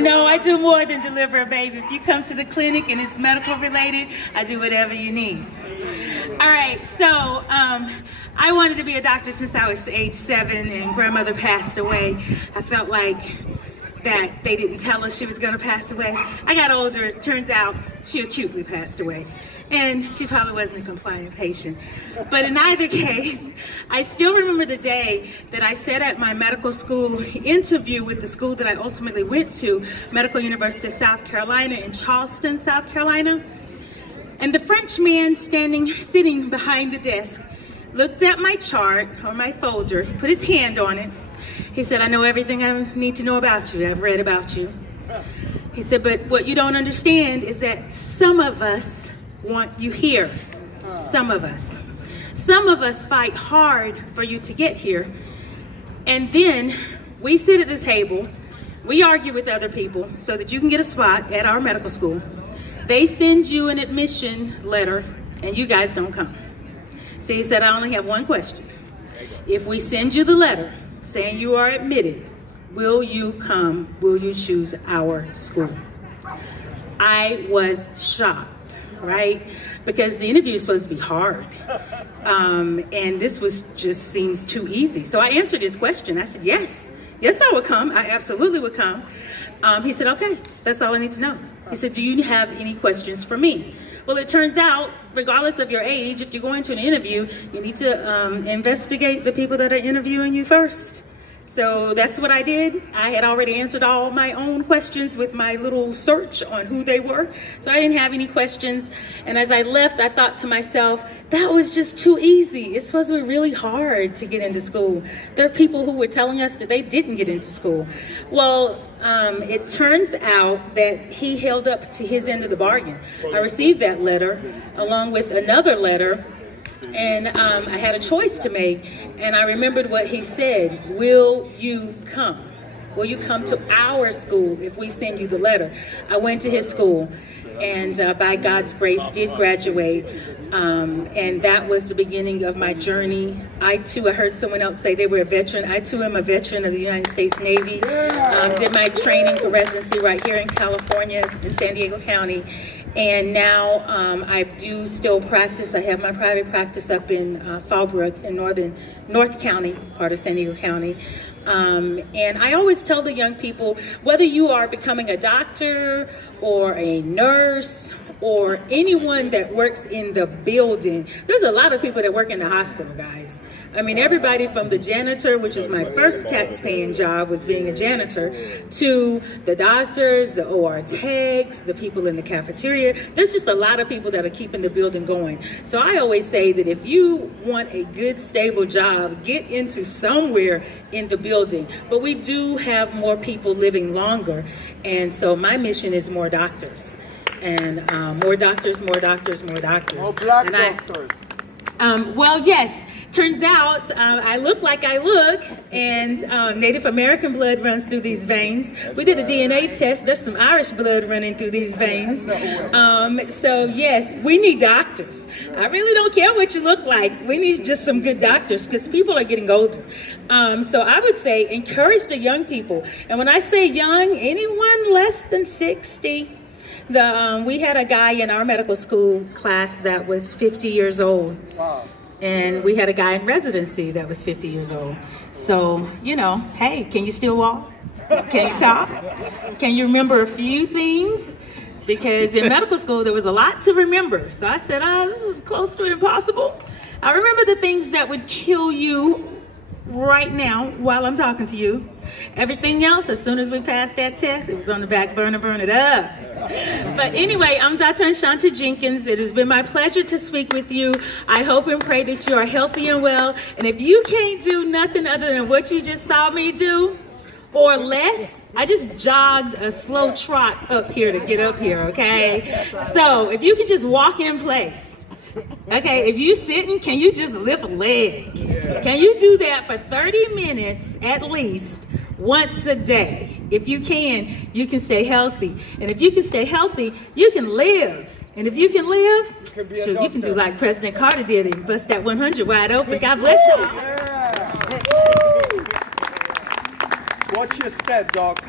No, I do more than deliver a baby. If you come to the clinic and it's medical related, I do whatever you need. All right, so I wanted to be a doctor since I was age 7 and grandmother passed away. I felt like that they didn't tell us she was going to pass away. I got older, it turns out she acutely passed away. And she probably wasn't a compliant patient. But in either case, I still remember the day that I sat at my medical school interview with the school that I ultimately went to, Medical University of South Carolina in Charleston, South Carolina. And the French man sitting behind the desk looked at my chart or my folder. He put his hand on it. He said, I know everything I need to know about you. I've read about you. He said, but what you don't understand is that some of us want you here. Some of us. Some of us fight hard for you to get here. And then we sit at this table, we argue with other people so that you can get a spot at our medical school. They send you an admission letter and you guys don't come. So he said, I only have one question. If we send you the letter saying you are admitted, will you come? Will you choose our school? I was shocked, right? Because the interview is supposed to be hard. And this was just seems too easy. So I answered his question. I said, yes, I would come. I absolutely would come. He said, okay, that's all I need to know. He said, do you have any questions for me? Well, it turns out, regardless of your age, if you're going to an interview, you need to investigate the people that are interviewing you first. So that's what I did. I had already answered all my own questions with my little search on who they were. So I didn't have any questions. And as I left, I thought to myself, that was just too easy. It's supposed to be really hard to get into school. There are people who were telling us that they didn't get into school. Well, it turns out that he held up to his end of the bargain. I received that letter along with another letter. And I had a choice to make, and I remembered what he said, will you come? Will you come to our school if we send you the letter? I went to his school, and by God's grace did graduate, and that was the beginning of my journey. I heard someone else say they were a veteran. I too am a veteran of the United States Navy. Did my training for residency right here in California, in San Diego County. And now I do still practice. I have my private practice up in Fallbrook in North County, part of San Diego County. And I always tell the young people, whether you are becoming a doctor or a nurse or anyone that works in the building, there's a lot of people that work in the hospital, guys. I mean, everybody from the janitor, which is my first tax-paying job, was being a janitor, to the doctors, the OR techs, the people in the cafeteria. There's just a lot of people that are keeping the building going. So I always say that if you want a good, stable job, get into somewhere in the building. But we do have more people living longer. And so my mission is more doctors. And more doctors, more doctors, more doctors. More black doctors. Well, yes. Turns out I look like I look, and Native American blood runs through these veins. We did a DNA test. There's some Irish blood running through these veins. So yes, we need doctors. I really don't care what you look like. We need just some good doctors because people are getting older. So I would say encourage the young people. And when I say young, anyone less than 60. We had a guy in our medical school class that was 50 years old. Wow. And we had a guy in residency that was 50 years old. So, you know, hey, can you still walk? Can you talk? Can you remember a few things? Because in medical school, there was a lot to remember. So I said, this is close to impossible. I remember the things that would kill you right now while I'm talking to you. Everything else, as soon as we passed that test, it was on the back burner, burn it up. But anyway, I'm Dr. Enshanta Jenkins. It has been my pleasure to speak with you. I hope and pray that you are healthy and well. And if you can't do nothing other than what you just saw me do, or less, I just jogged a slow trot up here to get up here, okay? So if you can just walk in place, okay, if you sitting, can you just lift a leg? Can you do that for 30 minutes at least once a day? If you can stay healthy. And if you can stay healthy, you can live. And if you can live, sure, you can do like President Carter did and bust that 100 wide open. God bless y'all. Watch your step, Doc.